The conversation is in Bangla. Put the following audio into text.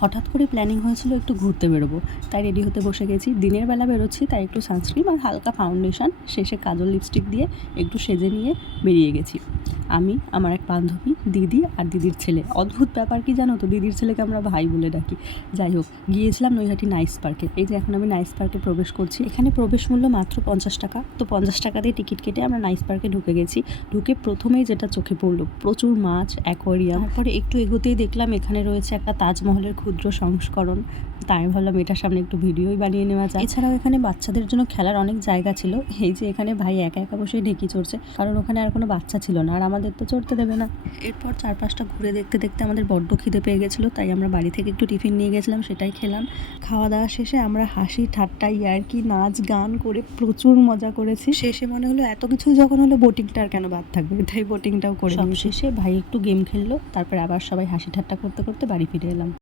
হঠাৎ করে প্ল্যানিং হয়েছিল একটু ঘুরতে বেরোবো, তাই রেডি হতে বসে গেছি। দিনের বেলা বেরোচ্ছি, তাই একটু সানস্ক্রিন আর হালকা ফাউন্ডেশন, শেষে কাজল লিপস্টিক দিয়ে একটু সেজে নিয়ে বেরিয়ে গেছি। আমি, আমার এক বান্ধবী, দিদি আর দিদির ছেলে। অদ্ভুত ব্যাপার কি জানো তো, দিদির ছেলেকে আমরা ভাই বলে ডাকি। যাই হোক, গিয়েছিলাম নৈহাটি নাইস পার্কে। এই যে এখন আমি নাইস পার্কে প্রবেশ করছি। এখানে প্রবেশ মূল্য মাত্র 50 টাকা। তো 50 টাকা দিয়ে টিকিট কেটে আমরা নাইস পার্কে ঢুকে গেছি। ঢুকে প্রথমেই যেটা চোখে পড়লো, প্রচুর মাছ, অ্যাকোয়ারিয়াম। তারপরে একটু এগোতেই দেখলাম এখানে রয়েছে একটা তাজমহলের ক্ষুদ্র সংস্করণ। তাই আমি ভাবলাম এটার সামনে একটু ভিডিওই বানিয়ে নেওয়া যায়। এছাড়াও এখানে বাচ্চাদের জন্য খেলার অনেক জায়গা ছিল। এই যে এখানে ভাই একা একা বসে ঢেকি চড়ছে, কারণ ওখানে আর কোনো বাচ্চা ছিল না, আর আমাদের তো চড়তে দেবে না। এরপর চারপাশটা ঘুরে দেখতে দেখতে আমাদের বড্ড খিদে পেয়ে গেছিলো, তাই আমরা বাড়ি থেকে একটু টিফিন নিয়ে গেছিলাম, সেটাই খেলাম। খাওয়া দাওয়া শেষে আমরা হাসি ঠাট্টা ইয়ার্কি নাচ গান করে প্রচুর মজা করেছি। শেষে মনে হলো এত কিছু যখন হলো বোটিংটা আর কেন বাদ থাকবে, তাই বোটিংটাও করে। শেষে ভাই একটু গেম খেললো, তারপর আবার সবাই হাসি ঠাট্টা করতে করতে বাড়ি ফিরে এলাম।